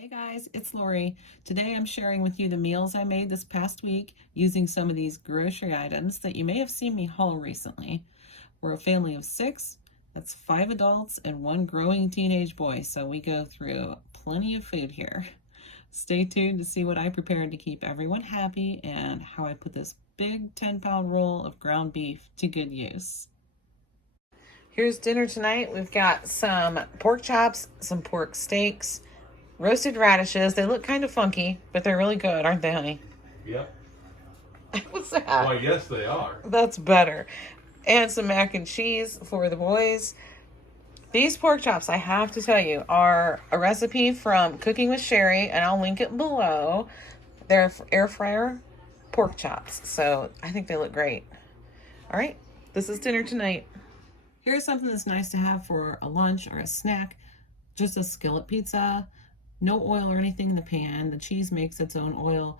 Hey guys, it's Lori. Today I'm sharing with you the meals I made this past week using some of these grocery items that you may have seen me haul recently. We're a family of 6. That's 5 adults and 1 growing teenage boy, so we go through plenty of food here. Stay tuned to see what I prepared to keep everyone happy and how I put this big 10-pound roll of ground beef to good use. Here's dinner tonight. We've got some pork chops, some pork steaks, roasted radishes. They look kind of funky, but they're really good, aren't they, honey? Yep. What's that? Why, yes, they are. That's better. And some mac and cheese for the boys. These pork chops, I have to tell you, are a recipe from Cooking with Sherry, and I'll link it below. They're air fryer pork chops, so I think they look great. All right, this is dinner tonight. Here's something that's nice to have for a lunch or a snack. Just a skillet pizza. No oil or anything in the pan. The cheese makes its own oil.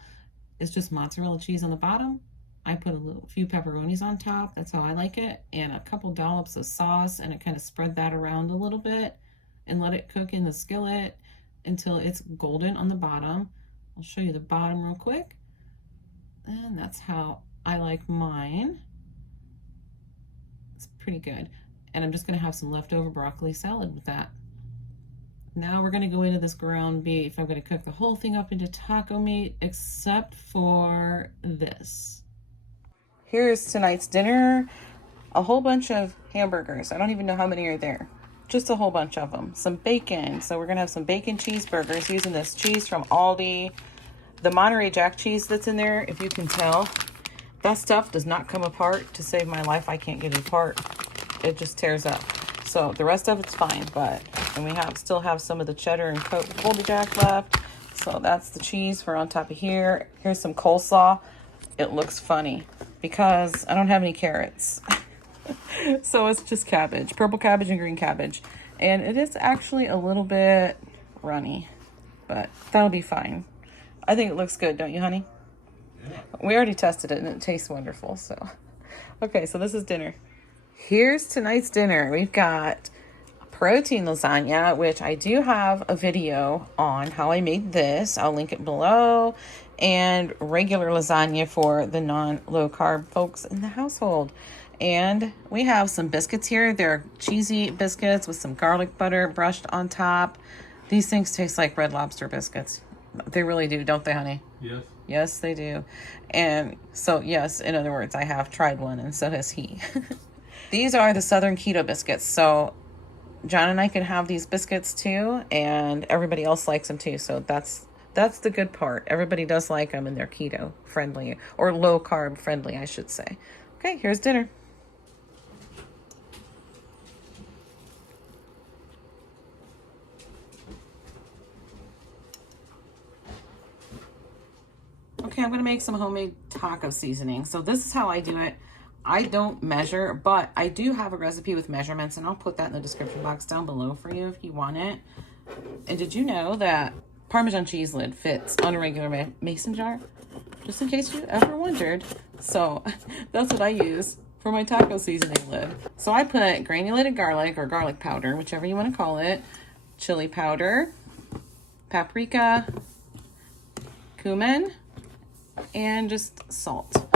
It's just mozzarella cheese on the bottom. I put a few pepperonis on top. That's how I like it. And a couple dollops of sauce, and I kind of spread that around a little bit and let it cook in the skillet until it's golden on the bottom. I'll show you the bottom real quick. And that's how I like mine. It's pretty good. And I'm just going to have some leftover broccoli salad with that. Now we're going to go into this ground beef. I'm going to cook the whole thing up into taco meat except for this. Here's tonight's dinner. A whole bunch of hamburgers. I don't even know how many are there. Just a whole bunch of them. Some bacon. So we're going to have some bacon cheeseburgers using this cheese from Aldi. The Monterey Jack cheese that's in there, if you can tell, that stuff does not come apart. To save my life, I can't get it apart. It just tears up. So the rest of it's fine, and we still have some of the cheddar and Colby Jack left. So that's the cheese for on top of here. Here's some coleslaw. It looks funny because I don't have any carrots. So it's just cabbage, purple cabbage and green cabbage. And it is actually a little bit runny, but that'll be fine. I think it looks good, don't you, honey? Yeah. We already tested it and it tastes wonderful. So, okay, so this is dinner. Here's tonight's dinner. We've got protein lasagna, which I do have a video on how I made this. I'll link it below. And regular lasagna for the non-low carb folks in the household. And we have some biscuits here. They're cheesy biscuits with some garlic butter brushed on top. These things taste like Red Lobster biscuits. They really do, don't they, honey? Yes. Yes, they do. And so, yes, in other words, I have tried one, and so has he. These are the Southern Keto biscuits. So John and I can have these biscuits too, and everybody else likes them too. So that's the good part. Everybody does like them, and they're keto friendly, or low carb friendly, I should say. Okay, here's dinner. Okay, I'm going to make some homemade taco seasoning. So this is how I do it. I don't measure, but I do have a recipe with measurements, and I'll put that in the description box down below for you if you want it. And did you know that Parmesan cheese lid fits on a regular mason jar? Just in case you ever wondered. So that's what I use for my taco seasoning lid. So I put granulated garlic or garlic powder, whichever you want to call it, chili powder, paprika, cumin, and just salt.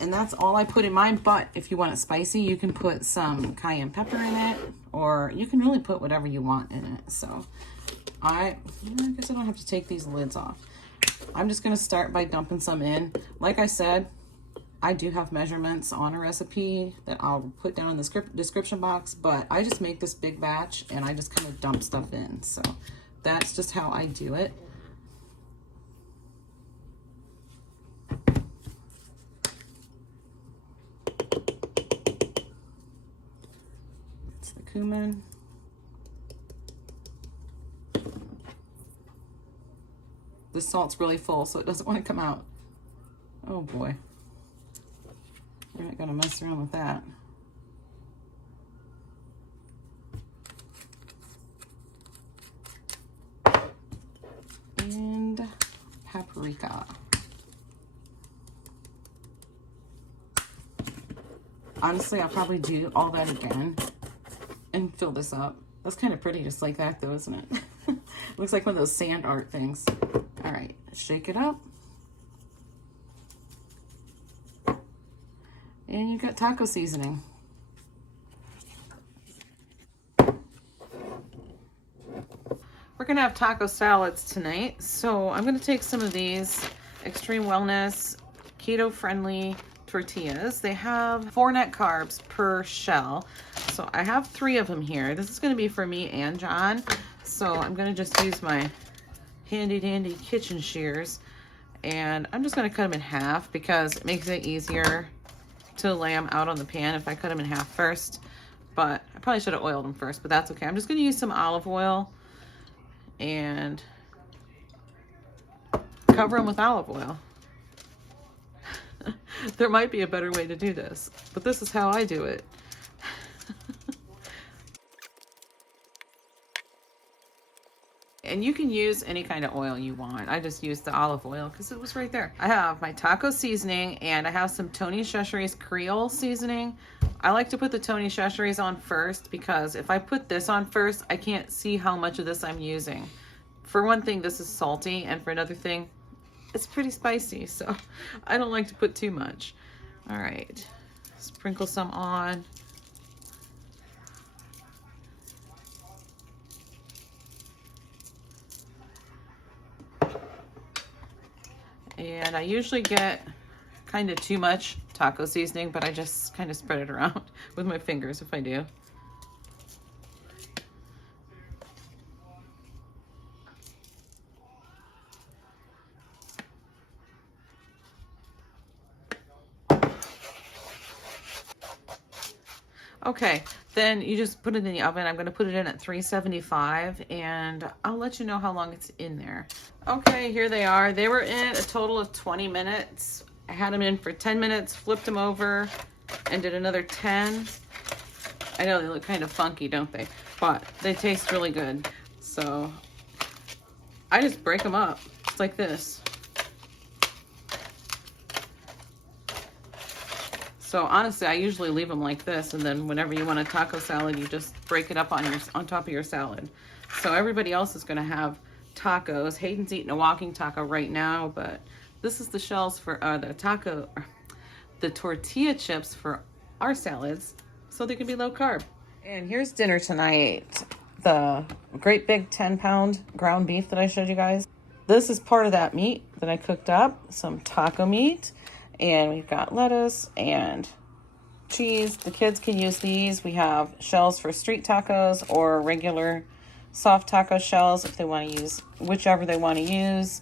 And that's all I put in mine, but if you want it spicy, you can put some cayenne pepper in it, or you can really put whatever you want in it. So I guess I don't have to take these lids off. I'm just going to start by dumping some in. Like I said, I do have measurements on a recipe that I'll put down in the description box, but I just make this big batch and I just kind of dump stuff in. So that's just how I do it. Cumin. The salt's really full, so it doesn't want to come out. Oh boy. We're not going to mess around with that. And paprika. Honestly, I'll probably do all that again and fill this up. That's kind of pretty just like that though, isn't it? Looks like one of those sand art things. All right, shake it up. And you got taco seasoning. We're gonna have taco salads tonight. So I'm gonna take some of these Extreme Wellness keto-friendly tortillas. They have 4 net carbs per shell. So I have 3 of them here. This is gonna be for me and John. So I'm gonna just use my handy dandy kitchen shears, and I'm just gonna cut them in half because it makes it easier to lay them out on the pan if I cut them in half first. But I probably should have oiled them first, but that's okay. I'm just gonna use some olive oil and cover them with olive oil. There might be a better way to do this, but this is how I do it. And you can use any kind of oil you want. I just used the olive oil because it was right there. I have my taco seasoning and I have some Tony Chachere's Creole seasoning. I like to put the Tony Chachere's on first because if I put this on first, I can't see how much of this I'm using. For one thing, this is salty, and for another thing, it's pretty spicy, so I don't like to put too much. All right, sprinkle some on. And I usually get kind of too much taco seasoning, but I just kind of spread it around with my fingers if I do. Okay, then you just put it in the oven. I'm going to put it in at 375, and I'll let you know how long it's in there. Okay, here they are. They were in a total of 20 minutes. I had them in for 10 minutes, flipped them over, and did another 10. I know they look kind of funky, don't they? But they taste really good. So I just break them up. It's like this. So honestly, I usually leave them like this, and then whenever you want a taco salad, you just break it up on top of your salad. So everybody else is going to have tacos. Hayden's eating a walking taco right now, but this is the shells for the tortilla chips for our salads, so they can be low carb. And here's dinner tonight. The great big 10-pound ground beef that I showed you guys. This is part of that meat that I cooked up, some taco meat. And we've got lettuce and cheese. The kids can use these. We have shells for street tacos or regular soft taco shells if they want to use whichever they want to use.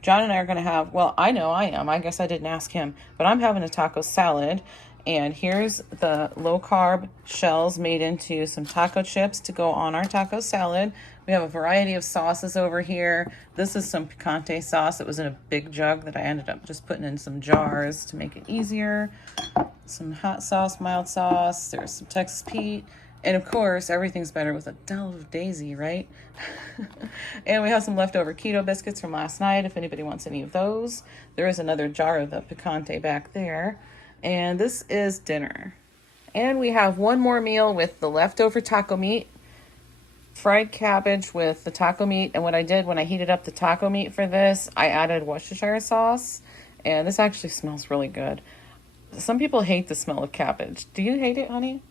John and I are going to have, well, I know I am. I guess I didn't ask him, but I'm having a taco salad. And here's the low carb shells made into some taco chips to go on our taco salad. We have a variety of sauces over here. This is some picante sauce. It was in a big jug that I ended up just putting in some jars to make it easier. Some hot sauce, mild sauce. There's some Texas Pete. And of course, everything's better with a dollop of Daisy, right? And we have some leftover keto biscuits from last night if anybody wants any of those. There is another jar of the picante back there. And this is dinner. And we have one more meal with the leftover taco meat, fried cabbage with the taco meat. And what I did when I heated up the taco meat for this, I added Worcestershire sauce. And this actually smells really good. Some people hate the smell of cabbage. Do you hate it, honey?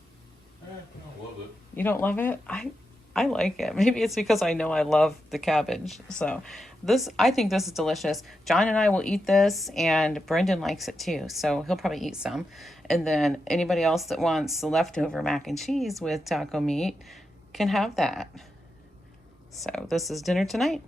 I don't love it. You don't love it? I like it. Maybe it's because I know I love the cabbage. So I think this is delicious. John and I will eat this, and Brendan likes it too. So he'll probably eat some. And then anybody else that wants the leftover mac and cheese with taco meat can have that. So this is dinner tonight.